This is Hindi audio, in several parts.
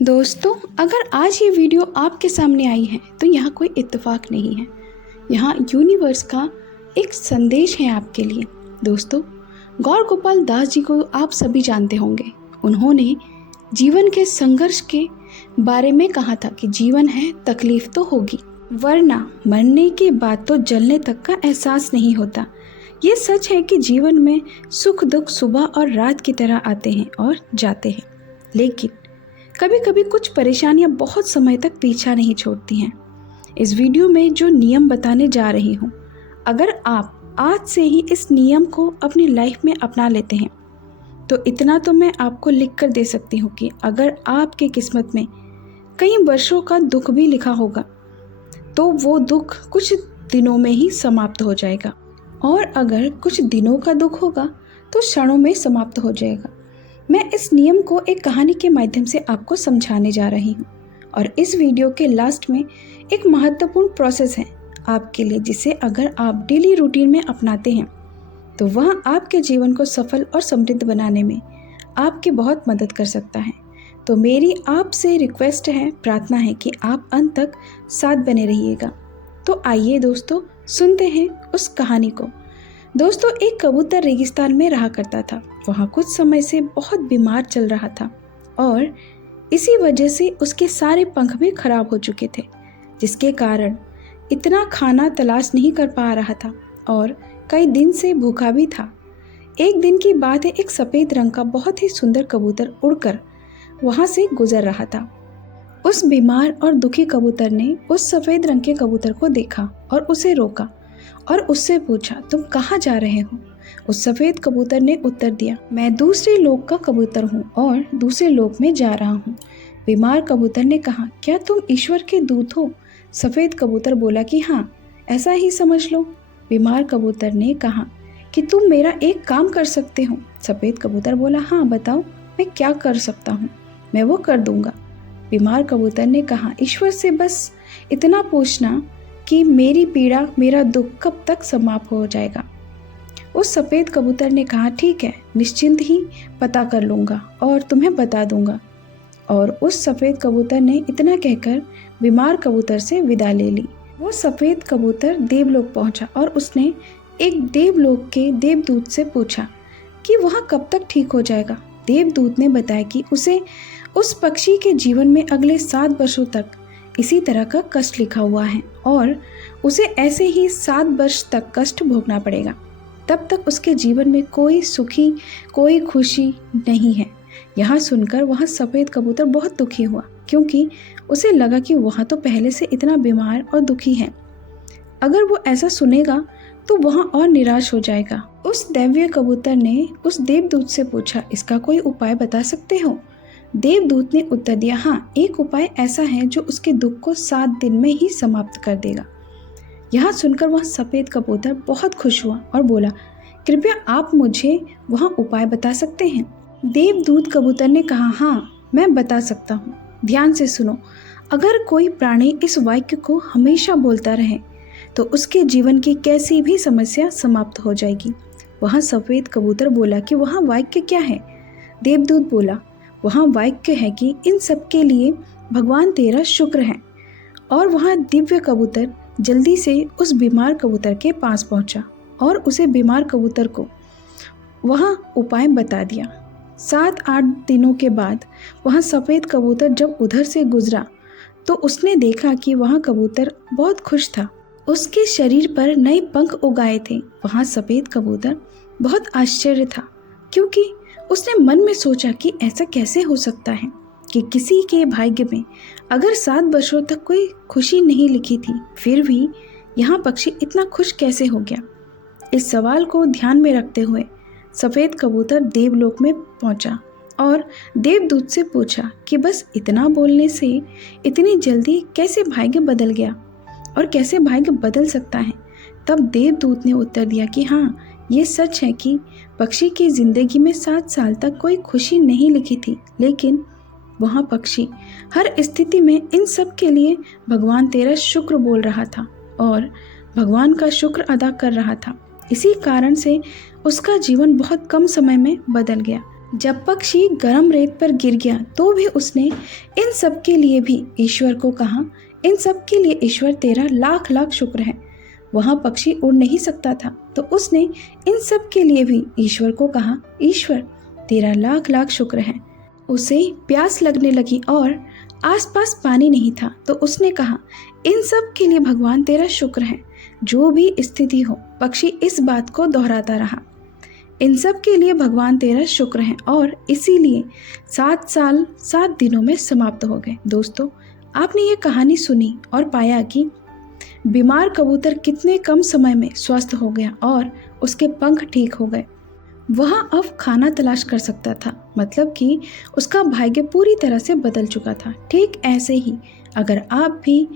दोस्तों, अगर आज ये वीडियो आपके सामने आई है तो यहाँ कोई इत्तेफाक नहीं है। यहाँ यूनिवर्स का एक संदेश है आपके लिए। दोस्तों, गौर गोपाल दास जी को आप सभी जानते होंगे। उन्होंने जीवन के संघर्ष के बारे में कहा था कि जीवन है, तकलीफ तो होगी, वरना मरने के बाद तो जलने तक का एहसास नहीं होता। ये सच है कि जीवन में सुख दुख सुबह और रात की तरह आते हैं और जाते हैं, लेकिन कभी कभी कुछ परेशानियां बहुत समय तक पीछा नहीं छोड़ती हैं। इस वीडियो में जो नियम बताने जा रही हूँ, अगर आप आज से ही इस नियम को अपनी लाइफ में अपना लेते हैं तो इतना तो मैं आपको लिख कर दे सकती हूँ कि अगर आपके किस्मत में कई वर्षों का दुख भी लिखा होगा तो वो दुख कुछ दिनों में ही समाप्त हो जाएगा, और अगर कुछ दिनों का दुख होगा तो क्षणों में समाप्त हो जाएगा। मैं इस नियम को एक कहानी के माध्यम से आपको समझाने जा रही हूँ, और इस वीडियो के लास्ट में एक महत्वपूर्ण प्रोसेस है आपके लिए, जिसे अगर आप डेली रूटीन में अपनाते हैं तो वह आपके जीवन को सफल और समृद्ध बनाने में आपकी बहुत मदद कर सकता है। तो मेरी आपसे रिक्वेस्ट है, प्रार्थना है कि आप अंत तक साथ बने रहिएगा। तो आइए दोस्तों, सुनते हैं उस कहानी को। दोस्तों, एक कबूतर रेगिस्तान में रहा करता था। वहाँ कुछ समय से बहुत बीमार चल रहा था और इसी वजह से उसके सारे पंख भी खराब हो चुके थे, जिसके कारण इतना खाना तलाश नहीं कर पा रहा था और कई दिन से भूखा भी था। एक दिन की बात है, एक सफ़ेद रंग का बहुत ही सुंदर कबूतर उड़कर वहाँ से गुजर रहा था। उस बीमार और दुखी कबूतर ने उस सफ़ेद रंग के कबूतर को देखा और उसे रोका और उससे पूछा, तुम कहाँ जा रहे हो? उस सफ़ेद कबूतर ने उत्तर दिया, मैं दूसरे लोक का कबूतर हूँ और दूसरे लोक में जा रहा हूँ। बीमार कबूतर ने कहा, क्या तुम ईश्वर के दूत हो? सफ़ेद कबूतर बोला कि हाँ, ऐसा ही समझ लो। बीमार कबूतर ने कहा कि तुम मेरा एक काम कर सकते हो। सफ़ेद कबूतर बोला, हाँ बताओ, मैं क्या कर सकता हूँ? मैं वो कर दूंगा। बीमार कबूतर ने कहा, ईश्वर से बस इतना पूछना कि मेरी पीड़ा, मेरा दुख कब तक समाप्त हो जाएगा। उस सफ़ेद कबूतर ने कहा, ठीक है, निश्चिंत ही पता कर लूँगा और तुम्हें बता दूंगा। और उस सफ़ेद कबूतर ने इतना कहकर बीमार कबूतर से विदा ले ली। वो सफ़ेद कबूतर देवलोक पहुंचा और उसने एक देवलोक के देवदूत से पूछा कि वह कब तक ठीक हो जाएगा। देवदूत ने बताया कि उसे उस पक्षी के जीवन में अगले 7 वर्षों तक इसी तरह का कष्ट लिखा हुआ है और उसे ऐसे ही 7 वर्ष तक कष्ट भोगना पड़ेगा। तब तक उसके जीवन में कोई सुखी, कोई खुशी नहीं है। यहाँ सुनकर वह सफ़ेद कबूतर बहुत दुखी हुआ, क्योंकि उसे लगा कि वह तो पहले से इतना बीमार और दुखी है। अगर वो ऐसा सुनेगा तो वह और निराश हो जाएगा। उस दैवीय कबूतर ने उस देवदूत से पूछा, इसका कोई उपाय बता सकते हो? देवदूत ने उत्तर दिया, हाँ, एक उपाय ऐसा है जो उसके दुख को 7 दिन में ही समाप्त कर देगा। यहाँ सुनकर वह सफ़ेद कबूतर बहुत खुश हुआ और बोला, कृपया आप मुझे वह उपाय बता सकते हैं? देवदूत कबूतर ने कहा, हाँ, मैं बता सकता हूँ। ध्यान से सुनो। अगर कोई प्राणी इस वाक्य को हमेशा बोलता रहे तो उसके जीवन की कैसी भी समस्या समाप्त हो जाएगी। वह सफ़ेद कबूतर बोला कि वह वाक्य क्या है? देवदूत बोला, वहाँ वाक्य है कि इन सब के लिए भगवान तेरा शुक्र है। और वहाँ दिव्य कबूतर जल्दी से उस बीमार कबूतर के पास पहुँचा और उसे बीमार कबूतर को वह उपाय बता दिया। 7-8 दिनों के बाद वहाँ सफ़ेद कबूतर जब उधर से गुजरा तो उसने देखा कि वहाँ कबूतर बहुत खुश था। उसके शरीर पर नए पंख उगाए थे। वहाँ सफ़ेद कबूतर बहुत आश्चर्य था, क्योंकि उसने मन में सोचा कि ऐसा कैसे हो सकता है कि किसी के भाग्य में अगर 7 वर्षों तक कोई खुशी नहीं लिखी थी, फिर भी यहाँ पक्षी इतना खुश कैसे हो गया। इस सवाल को ध्यान में रखते हुए सफ़ेद कबूतर देवलोक में पहुँचा और देवदूत से पूछा कि बस इतना बोलने से इतनी जल्दी कैसे भाग्य बदल गया और कैसे भाग्य बदल सकता है। तब देवदूत ने उत्तर दिया कि हाँ, ये सच है कि पक्षी की ज़िंदगी में 7 साल तक कोई खुशी नहीं लिखी थी, लेकिन वह पक्षी हर स्थिति में इन सब के लिए भगवान तेरा शुक्र बोल रहा था और भगवान का शुक्र अदा कर रहा था। इसी कारण से उसका जीवन बहुत कम समय में बदल गया। जब पक्षी गर्म रेत पर गिर गया तो भी उसने इन सब के लिए भी ईश्वर को कहा, इन सब के लिए ईश्वर तेरा लाख लाख शुक्र है। वहाँ पक्षी उड़ नहीं सकता था तो उसने इन सब के लिए भी ईश्वर को कहा, ईश्वर तेरा लाख लाख शुक्र है। उसे प्यास लगने लगी और आसपास पानी नहीं था तो उसने कहा, इन सब के लिए भगवान तेरा शुक्र है। जो भी स्थिति हो, पक्षी इस बात को दोहराता रहा, इन सब के लिए भगवान तेरा शुक्र है। और इसीलिए 7 साल 7 दिनों में समाप्त हो गए। दोस्तों, आपने ये कहानी सुनी और पाया कि बीमार कबूतर कितने कम समय में स्वस्थ हो गया और उसके पंख ठीक हो गए। वह अब खाना तलाश कर सकता था, मतलब कि उसका भाग्य पूरी तरह से बदल चुका था। ठीक ऐसे ही अगर आप भी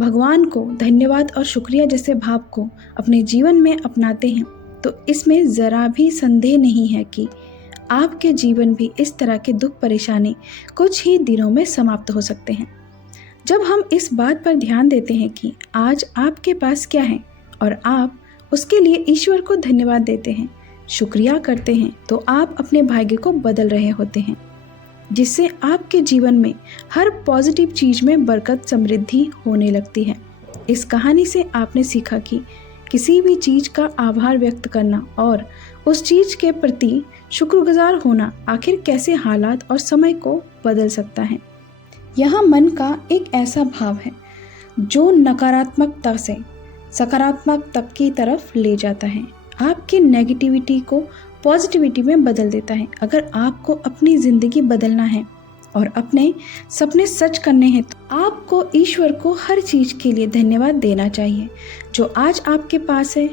भगवान को धन्यवाद और शुक्रिया जैसे भाव को अपने जीवन में अपनाते हैं तो इसमें ज़रा भी संदेह नहीं है कि आपके जीवन भी इस तरह के दुख परेशानी कुछ ही दिनों में समाप्त हो सकते हैं। जब हम इस बात पर ध्यान देते हैं कि आज आपके पास क्या है और आप उसके लिए ईश्वर को धन्यवाद देते हैं, शुक्रिया करते हैं, तो आप अपने भाग्य को बदल रहे होते हैं, जिससे आपके जीवन में हर पॉजिटिव चीज़ में बरकत समृद्धि होने लगती है। इस कहानी से आपने सीखा कि किसी भी चीज़ का आभार व्यक्त करना और उस चीज़ के प्रति शुक्रगुजार होना आखिर कैसे हालात और समय को बदल सकता है। यहाँ मन का एक ऐसा भाव है जो नकारात्मकता से सकारात्मकता की तरफ ले जाता है, आपकी नेगेटिविटी को पॉजिटिविटी में बदल देता है। अगर आपको अपनी ज़िंदगी बदलना है और अपने सपने सच करने हैं तो आपको ईश्वर को हर चीज़ के लिए धन्यवाद देना चाहिए जो आज आपके पास है।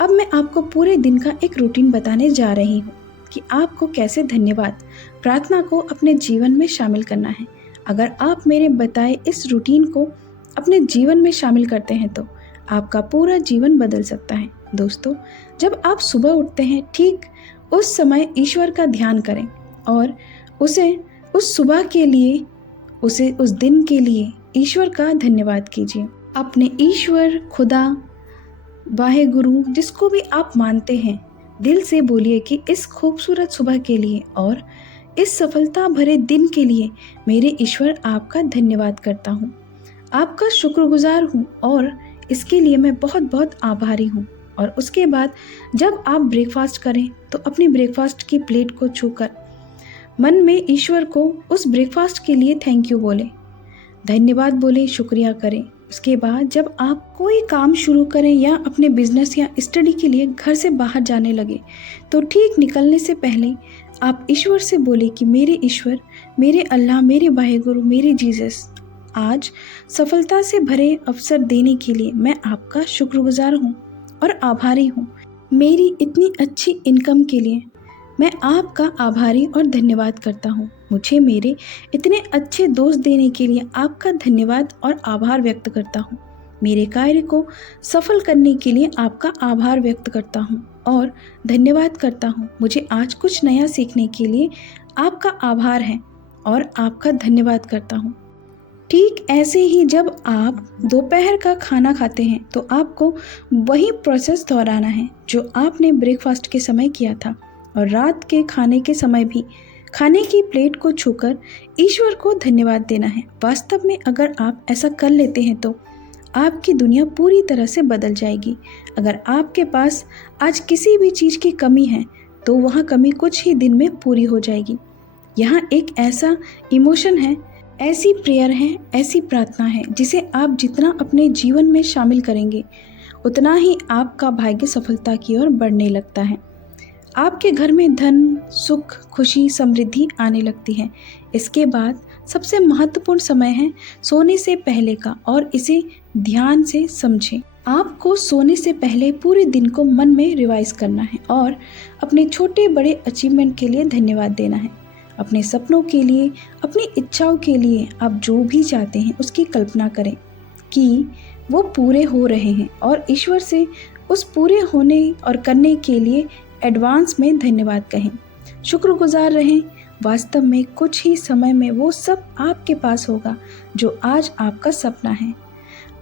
अब मैं आपको पूरे दिन का एक रूटीन बताने जा रही हूँ कि आपको कैसे धन्यवाद प्रार्थना को अपने जीवन में शामिल करना है। अगर आप मेरे बताए इस रूटीन को अपने जीवन में शामिल करते हैं तो आपका पूरा जीवन बदल सकता है। दोस्तों, जब आप सुबह उठते हैं ठीक उस समय ईश्वर का ध्यान करें और उसे उस सुबह के लिए, उसे उस दिन के लिए ईश्वर का धन्यवाद कीजिए। अपने ईश्वर, खुदा, वाहे गुरु, जिसको भी आप मानते हैं, दिल से बोलिए कि इस खूबसूरत सुबह के लिए और इस सफलता भरे दिन के लिए मेरे ईश्वर आपका धन्यवाद करता हूँ, आपका शुक्रगुजार हूँ और इसके लिए मैं बहुत बहुत आभारी हूँ। और उसके बाद जब आप ब्रेकफास्ट करें तो अपनी ब्रेकफास्ट की प्लेट को छूकर मन में ईश्वर को उस ब्रेकफास्ट के लिए थैंक यू बोले, धन्यवाद बोले, शुक्रिया करें। उसके बाद जब आप कोई काम शुरू करें या अपने बिजनेस या स्टडी के लिए घर से बाहर जाने लगे तो ठीक निकलने से पहले आप ईश्वर से बोले कि मेरे ईश्वर, मेरे अल्लाह, मेरे वाहेगुरु, मेरे जीसस, आज सफलता से भरे अवसर देने के लिए मैं आपका शुक्रगुजार हूँ और आभारी हूँ। मेरी इतनी अच्छी इनकम के लिए मैं आपका आभारी और धन्यवाद करता हूँ। मुझे मेरे इतने अच्छे दोस्त देने के लिए आपका धन्यवाद और आभार व्यक्त करता हूँ। मेरे कार्य को सफल करने के लिए आपका आभार व्यक्त करता हूँ और धन्यवाद करता हूँ। मुझे आज कुछ नया सीखने के लिए आपका आभार है और आपका धन्यवाद करता हूँ। ठीक ऐसे ही जब आप दोपहर का खाना खाते हैं तो आपको वही प्रोसेस दोहराना है जो आपने ब्रेकफास्ट के समय किया था और रात के खाने के समय भी खाने की प्लेट को छूकर ईश्वर को धन्यवाद देना है। वास्तव में अगर आप ऐसा कर लेते हैं तो आपकी दुनिया पूरी तरह से बदल जाएगी। अगर आपके पास आज किसी भी चीज़ की कमी है तो वह कमी कुछ ही दिन में पूरी हो जाएगी। यहाँ एक ऐसा इमोशन है, ऐसी प्रेयर है, ऐसी प्रार्थना है जिसे आप जितना अपने जीवन में शामिल करेंगे उतना ही आपका भाग्य सफलता की ओर बढ़ने लगता है। आपके घर में धन, सुख, खुशी, समृद्धि आने लगती है। इसके बाद सबसे महत्वपूर्ण समय है सोने से पहले का और इसे ध्यान से समझें। आपको सोने से पहले पूरे दिन को मन में रिवाइज करना है और अपने छोटे बड़े अचीवमेंट के लिए धन्यवाद देना है। अपने सपनों के लिए, अपनी इच्छाओं के लिए आप जो भी चाहते हैं उसकी कल्पना करें कि वो पूरे हो रहे हैं और ईश्वर से उस पूरे होने और करने के लिए एडवांस में धन्यवाद कहें, शुक्रगुजार रहें। वास्तव में कुछ ही समय में वो सब आपके पास होगा जो आज आपका सपना है,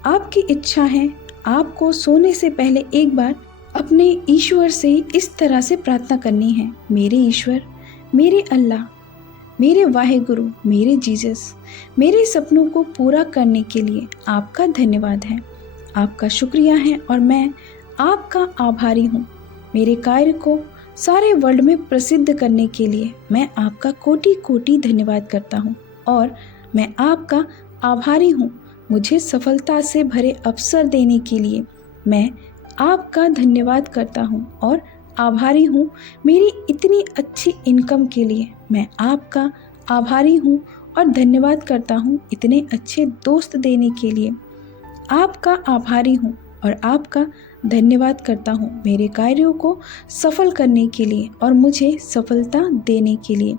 आपकी इच्छा है। आपको सोने से पहले एक बार अपने ईश्वर से इस तरह से प्रार्थना करनी है, मेरे ईश्वर, मेरे अल्लाह, मेरे वाहेगुरु, मेरे जीसस, मेरे सपनों को पूरा करने के लिए आपका धन्यवाद है, आपका शुक्रिया है और मैं आपका आभारी हूँ। मेरे कार्य को सारे वर्ल्ड में प्रसिद्ध करने के लिए मैं आपका कोटि कोटि धन्यवाद करता हूँ और मैं आपका आभारी हूँ। मुझे सफलता से भरे अवसर देने के लिए मैं आपका धन्यवाद करता हूँ और आभारी हूँ। मेरी इतनी अच्छी इनकम के लिए मैं आपका आभारी हूँ और धन्यवाद करता हूँ। इतने अच्छे दोस्त देने के लिए आपका आभारी हूँ और आपका धन्यवाद करता हूँ। मेरे कार्यों को सफल करने के लिए और मुझे सफलता देने के लिए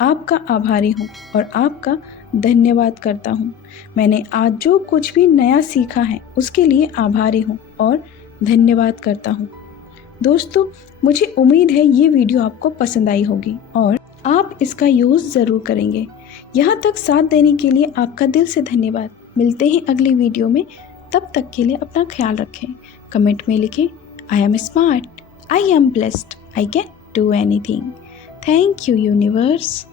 आपका आभारी हूँ और आपका धन्यवाद करता हूँ। मैंने आज जो कुछ भी नया सीखा है उसके लिए आभारी हूँ और धन्यवाद करता हूँ। दोस्तों, मुझे उम्मीद है ये वीडियो आपको पसंद आई होगी और आप इसका यूज़ ज़रूर करेंगे। यहाँ तक साथ देने के लिए आपका दिल से धन्यवाद। मिलते हैं अगली वीडियो में, तब तक के लिए अपना ख्याल रखें। कमेंट में लिखें, I am smart, I am blessed, I can do anything. Thank you universe.